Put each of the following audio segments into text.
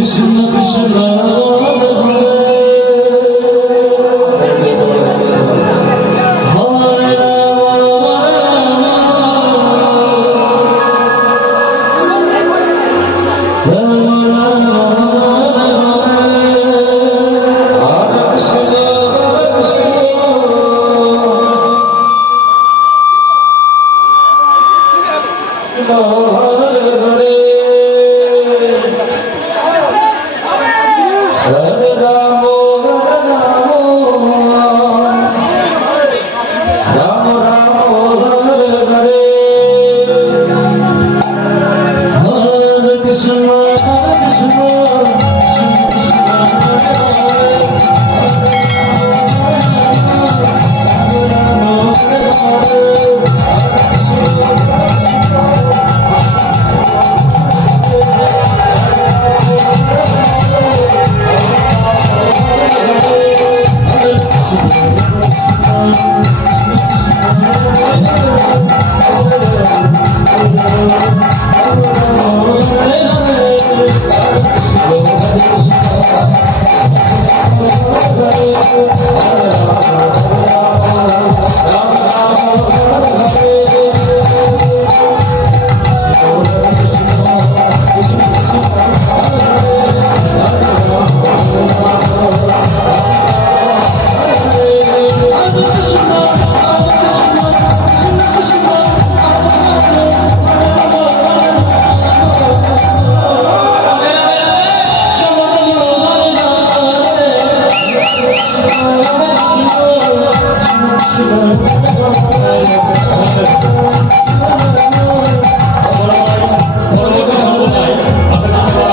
Oh, హర రామో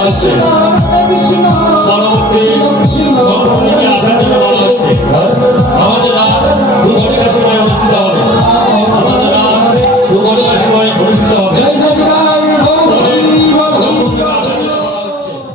আসছে। পরবর্তী আসার জন্য বলা। হচ্ছে